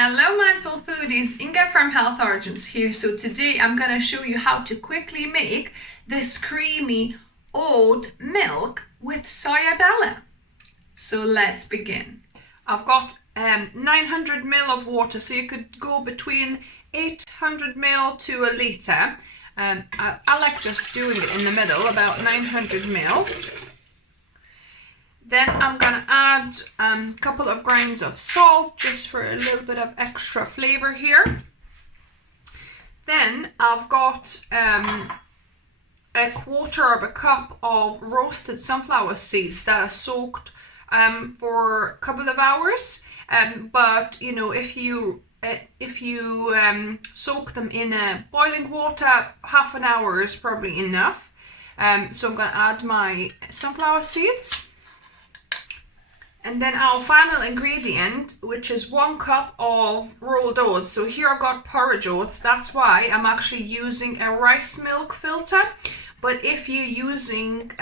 Hello mindful foodies, Inga from Health Origins here. So today I'm going to show you how to quickly make this creamy oat milk with Soyabella. So let's begin. I've got 900 ml of water, so you could go between 800 ml to a litre. I like just doing it in the middle, about 900 ml. Then I'm gonna add a couple of grains of salt just for a little bit of extra flavor here. Then I've got a quarter of a cup of roasted sunflower seeds that are soaked for a couple of hours. But you know, if you soak them in boiling water, half an hour is probably enough. So I'm gonna add my sunflower seeds. And then our final ingredient, which is 1 cup of rolled oats. So here I've got porridge oats. That's why I'm actually using a rice milk filter. But if you're using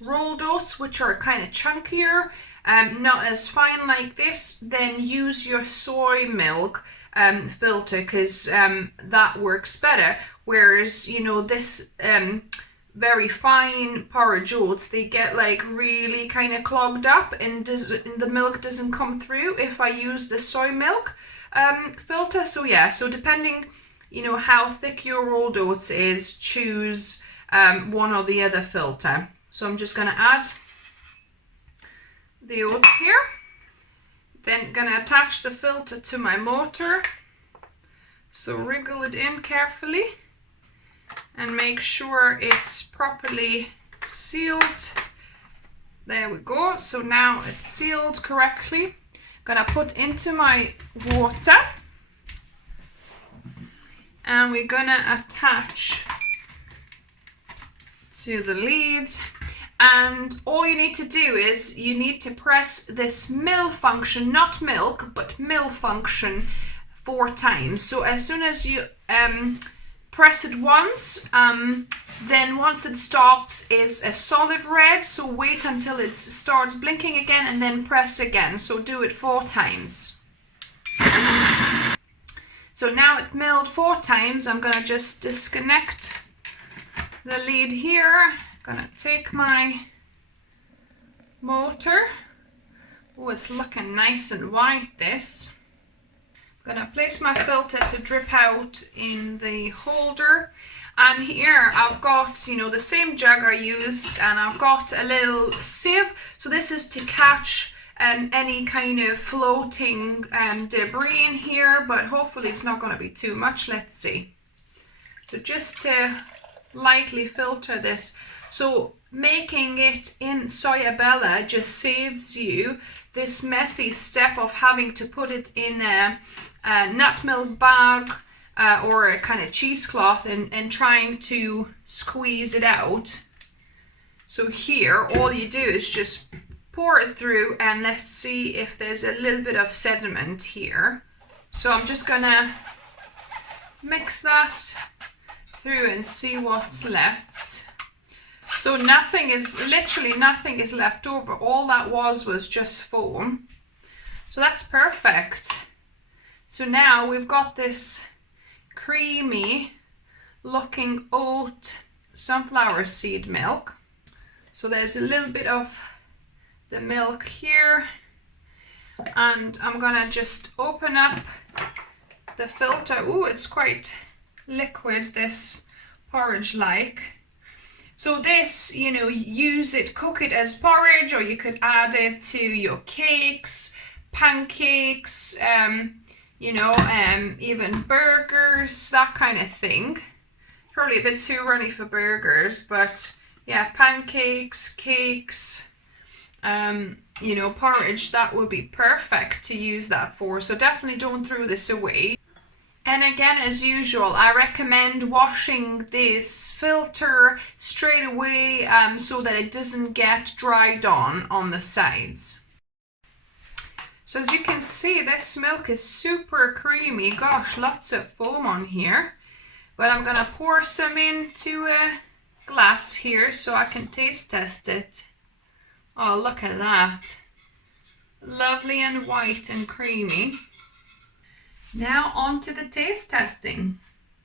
rolled oats, which are kind of chunkier, not as fine like this, then use your soy milk filter, because that works better. Whereas, you know, this very fine porridge oats, they get like really kind of clogged up and the milk doesn't come through if I use the soy milk filter. So yeah, so depending, you know, how thick your rolled oats is, choose one or the other filter. So I'm just gonna add the oats here, then gonna attach the filter to my motor. So wriggle it in carefully and make sure it's properly sealed. There we go. So now it's sealed correctly. Gonna put into my water and we're gonna attach to the lid. And all you need to do is you need to press this mill function, not milk, but mill function 4 times. So as soon as you press it once, then once it stops is a solid red, so wait until it starts blinking again and then press again. So do it 4 times. So now it milled 4 times. I'm gonna just disconnect the lid here. Gonna take my motor. Oh, it's looking nice and white, this. Gonna place my filter to drip out in the holder, and here I've got, you know, the same jug I used, and I've got a little sieve. So this is to catch any kind of floating debris in here, but hopefully it's not going to be too much. Let's see. So just to lightly filter this. So making it in Soyabella just saves you this messy step of having to put it in a nut milk bag or a kind of cheesecloth and trying to squeeze it out. So here all you do is just pour it through, and let's see if there's a little bit of sediment here. So I'm just gonna mix that through and see what's left. So literally nothing is left over. All that was just foam. So that's perfect. So now we've got this creamy looking oat sunflower seed milk. So there's a little bit of the milk here, and I'm gonna just open up the filter. Oh, it's quite liquid, this porridge like. So this, you know, use it, cook it as porridge, or you could add it to your cakes, pancakes, you know, even burgers, that kind of thing. Probably a bit too runny for burgers, but yeah, pancakes, cakes, you know, porridge, that would be perfect to use that for. So definitely don't throw this away. And again, as usual, I recommend washing this filter straight away so that it doesn't get dried on the sides. So as you can see, this milk is super creamy. Gosh, lots of foam on here. But I'm gonna pour some into a glass here so I can taste test it. Oh, look at that. Lovely and white and creamy. Now on to the taste testing.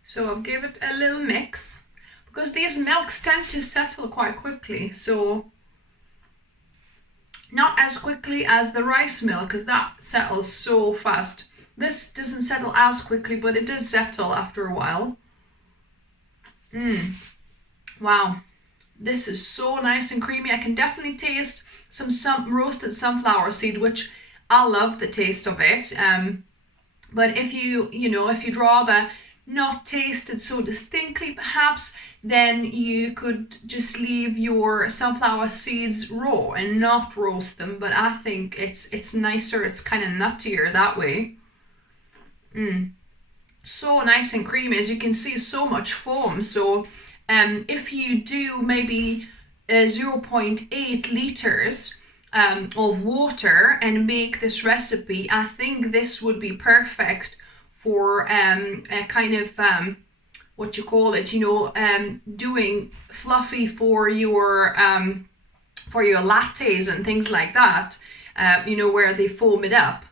So I'll give it a little mix because these milks tend to settle quite quickly. So not as quickly as the rice milk because that settles so fast. This doesn't settle as quickly, but it does settle after a while. Wow, this is so nice and creamy. I can definitely taste some roasted sunflower seed, which I love the taste of it. But if you'd rather not taste it so distinctly, perhaps, then you could just leave your sunflower seeds raw and not roast them. But I think it's nicer. It's kind of nuttier that way. So nice and creamy. As you can see, so much foam. So if you do maybe 0.8 liters of water and make this recipe, I think this would be perfect for a kind of what you call it, doing fluffy for your lattes and things like that, where they foam it up.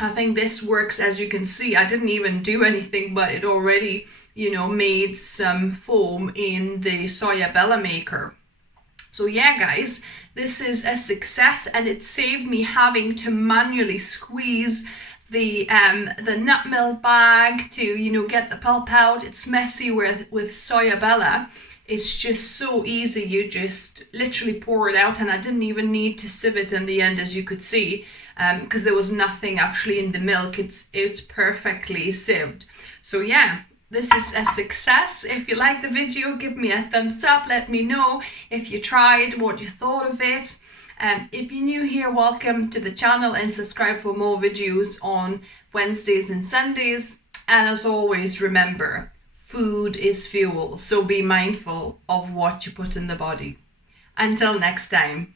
I think this works. As you can see, I didn't even do anything, but it already, made some foam in the Soyabella maker. So yeah, guys, this is a success, and it saved me having to manually squeeze the nut milk bag to, get the pulp out. It's messy with Soyabella. It's just so easy. You just literally pour it out, and I didn't even need to sieve it in the end, as you could see, because there was nothing actually in the milk. It's perfectly sieved. So yeah, this is a success. If you like the video, give me a thumbs up. Let me know if you tried, what you thought of it. If you're new here, welcome to the channel and subscribe for more videos on Wednesdays and Sundays. And as always, remember, food is fuel, so be mindful of what you put in the body. Until next time.